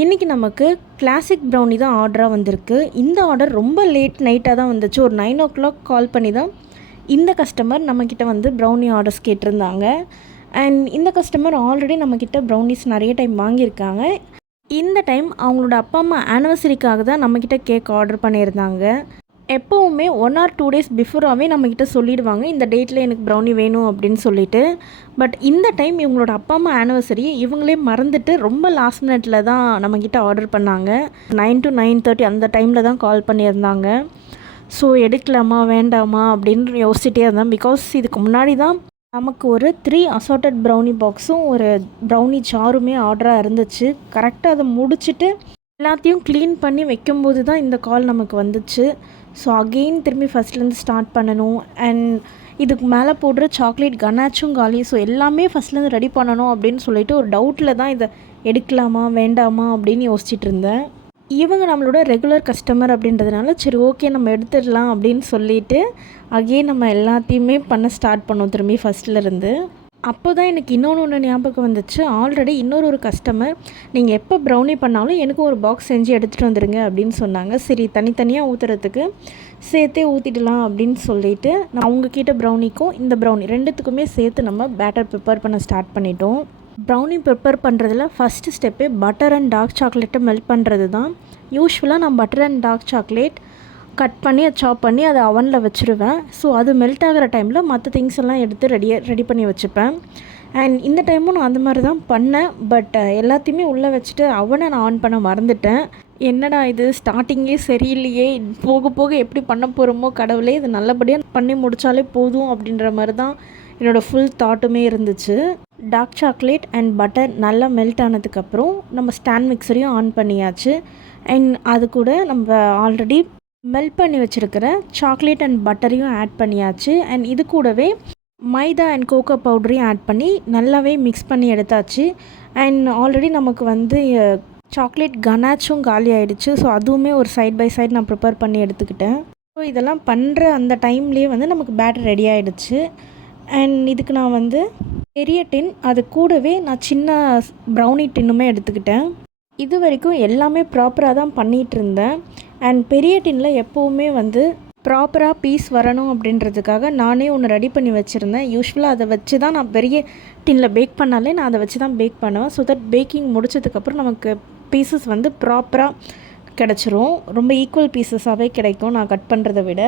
இன்றைக்கி நமக்கு classic brownie தான் ஆர்டராக வந்திருக்கு. இந்த ஆர்டர் ரொம்ப லேட் நைட்டாக தான் வந்துச்சு. ஒரு 9 o'clock கால் பண்ணி தான் இந்த கஸ்டமர் நம்மக்கிட்ட வந்து ப்ரௌனி ஆர்டர்ஸ் கேட்டிருந்தாங்க. அண்ட் இந்த கஸ்டமர் ஆல்ரெடி நம்மக்கிட்ட ப்ரௌனிஸ் நிறைய டைம் வாங்கியிருக்காங்க. இந்த டைம் அவங்களோட அப்பா அம்மா ஆனிவர்சரிக்காக தான் நம்மக்கிட்ட கேக் ஆர்டர் பண்ணியிருந்தாங்க. எப்போவுமே 1 or 2 days பிஃபோராகவே நம்மக்கிட்ட சொல்லிடுவாங்க, இந்த டேட்டில் எனக்கு ப்ரௌனி வேணும் அப்படின்னு சொல்லிட்டு. பட் இந்த டைம் இவங்களோட அப்பா அம்மா ஆனிவர்சரி இவங்களே மறந்துட்டு ரொம்ப லாஸ்ட் மினிட்ல தான் நம்மக்கிட்ட ஆர்டர் பண்ணாங்க. 9 to 9:30 அந்த டைமில் தான் கால் பண்ணியிருந்தாங்க. ஸோ எடுக்கலாமா வேண்டாமா அப்படின்னு யோசிச்சுட்டே இருந்தேன். பிகாஸ் இதுக்கு முன்னாடி தான் நமக்கு ஒரு 3 அசார்ட்டட் ப்ரௌனி பாக்ஸும் ஒரு ப்ரௌனி ஜாருமே ஆர்டராக இருந்துச்சு. கரெக்டாக அதை முடிச்சுட்டு எல்லாத்தையும் க்ளீன் பண்ணி வைக்கும்போது தான் இந்த கால் நமக்கு வந்துச்சு. ஸோ அகெயின் திரும்பி ஃபஸ்ட்லேருந்து ஸ்டார்ட் பண்ணணும். அண்ட் இதுக்கு மேலே போடுற சாக்லேட் கனாச்சும் காலி. ஸோ எல்லாமே ஃபஸ்ட்லேருந்து ரெடி பண்ணணும் அப்படின்னு சொல்லிட்டு ஒரு டவுட்டில் தான் இதை எடுக்கலாமா வேண்டாமா அப்படின்னு யோசிச்சுட்டு இருந்தேன். இவங்க நம்மளோட ரெகுலர் கஸ்டமர் அப்படின்றதுனால சரி ஓகே நம்ம எடுத்துடலாம் அப்படின்னு சொல்லிவிட்டு அகெயின் நம்ம எல்லாத்தையுமே பண்ண ஸ்டார்ட் பண்ணோம் திரும்பி ஃபஸ்ட்லேருந்து. அப்போ தான் எனக்கு இன்னொன்று ஞாபகம் வந்துச்சு. ஆல்ரெடி இன்னொரு கஸ்டமர் நீங்கள் எப்போ ப்ரௌனி பண்ணாலும் எனக்கு ஒரு பாக்ஸ் செஞ்சு எடுத்துகிட்டு வந்துடுங்க அப்படின்னு சொன்னாங்க. சரி தனித்தனியாக ஊற்றுறதுக்கு சேர்த்தே ஊற்றிடலாம் அப்படின்னு சொல்லிவிட்டு நான் அவங்கக்கிட்ட ப்ரௌனிக்கும் இந்த ப்ரௌனி ரெண்டுத்துக்குமே சேர்த்து நம்ம பேட்டர் ப்ரிப்பேர் பண்ண ஸ்டார்ட் பண்ணிட்டோம். ப்ரௌனி ப்ரிப்பேர் பண்ணுறதுல ஃபஸ்ட்டு ஸ்டெப்பே பட்டர் அண்ட் டார்க் சாக்லேட்டை மெல்ட் பண்ணுறது தான். யூஸ்வலாக நான் butter and dark chocolate cut பண்ணி அதை சாப் பண்ணி அதை அவனில் வச்சுருவேன். ஸோ அது மெல்ட் ஆகிற டைமில் மற்ற திங்ஸ் எல்லாம் எடுத்து ரெடி பண்ணி வச்சுப்பேன். அண்ட் இந்த டைமும் நான் அந்த மாதிரி தான் பண்ணேன். பட் எல்லாத்தையுமே உள்ளே வச்சுட்டு அவனை நான் ஆன் பண்ண மறந்துட்டேன். என்னடா இது ஸ்டார்டிங்கே சரியில்லையே, போக போக எப்படி பண்ண போகிறோமோ கடவுளே, இது நல்லபடியாக பண்ணி முடித்தாலே போதும் அப்படின்ற மாதிரி தான் என்னோடய ஃபுல் தாட்டுமே இருந்துச்சு. டார்க் சாக்லேட் அண்ட் பட்டர் நல்லா மெல்ட் ஆனதுக்கப்புறம் நம்ம ஸ்டாண்ட் மிக்சரையும் ஆன் பண்ணியாச்சு. அண்ட் அது கூட நம்ம ஆல்ரெடி மெல்ட் பண்ணி வச்சுருக்கிற சாக்லேட் அண்ட் பட்டரையும் ஆட் பண்ணியாச்சு. அண்ட் இது கூடவே மைதா அண்ட் கோகோ பவுடரையும் ஆட் பண்ணி நல்லாவே மிக்ஸ் பண்ணி எடுத்தாச்சு. அண்ட் ஆல்ரெடி நமக்கு வந்து சாக்லேட் கனாச்சும் காலி ஆகிடுச்சு. ஸோ அதுவுமே ஒரு சைட் பை சைட் நான் ப்ரிப்பேர் பண்ணி எடுத்துக்கிட்டேன். ஸோ இதெல்லாம் பண்ணுற அந்த டைம்லேயே வந்து நமக்கு பேட்டர் ரெடி ஆகிடுச்சு. அண்ட் இதுக்கு நான் வந்து பெரிய டின், அது கூடவே நான் சின்ன ப்ரௌனி டின்னுமே எடுத்துக்கிட்டேன். இது வரைக்கும் எல்லாமே ப்ராப்பராக தான் பண்ணிகிட்டு இருந்தேன். அண்ட் பெரிய டின்னில் எப்போவுமே வந்து ப்ராப்பராக பீஸ் வரணும் அப்படின்றதுக்காக நானே ஒன்று ரெடி பண்ணி வச்சுருந்தேன். யூஸ்வலாக அதை வச்சு தான் நான் பெரிய டின்னில் பேக் பண்ணாலே நான் அதை வச்சு தான் பேக் பண்ணுவேன். ஸோ தட் பேக்கிங் முடிச்சதுக்கப்புறம் நமக்கு பீசஸ் வந்து ப்ராப்பராக கிடச்சிரும். ரொம்ப ஈக்குவல் பீசஸாகவே கிடைக்கும் நான் கட் பண்ணுறதை விட.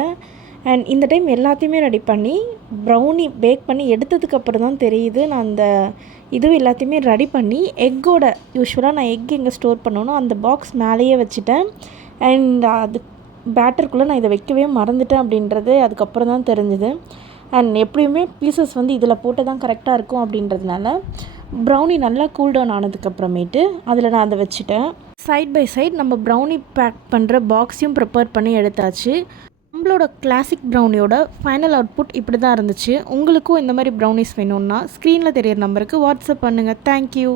அண்ட் இந்த டைம் எல்லாத்தையுமே ரெடி பண்ணி ப்ரௌனி பேக் பண்ணி எடுத்ததுக்கப்புறம் தான் தெரியுது நான் அந்த எல்லாத்தையுமே ரெடி பண்ணி எக்கோட, யூஸ்வலாக நான் எக் எங்கே ஸ்டோர் பண்ணணும் அந்த பாக்ஸ் மேலேயே வச்சுட்டேன். அண்ட் அது பேட்டருக்குள்ளே நான் இதை வைக்கவே மறந்துட்டேன் அப்படின்றது அதுக்கப்புறம் தான் தெரிஞ்சுது. அண்ட் எப்படியுமே பீசஸ் வந்து இதில் போட்டு தான் கரெக்டாக இருக்கும் அப்படின்றதுனால ப்ரௌனி நல்லா கூல் டவுன் ஆனதுக்கப்புறமேட்டு அதில் நான் அதை வச்சுட்டேன். சைட் பை சைட் நம்ம ப்ரௌனி பேக் பண்ணுற பாக்ஸையும் ப்ரிப்பேர் பண்ணி எடுத்தாச்சு. நம்மளோட கிளாசிக் ப்ரௌனியோட ஃபைனல் அவுட்புட் இப்படி தான் இருந்துச்சு. உங்களுக்கும் இந்த மாதிரி ப்ரௌனிஸ் வேணும்னா ஸ்க்ரீனில் தெரியிற நம்பருக்கு வாட்ஸ்அப் பண்ணுங்கள். தேங்க்யூ.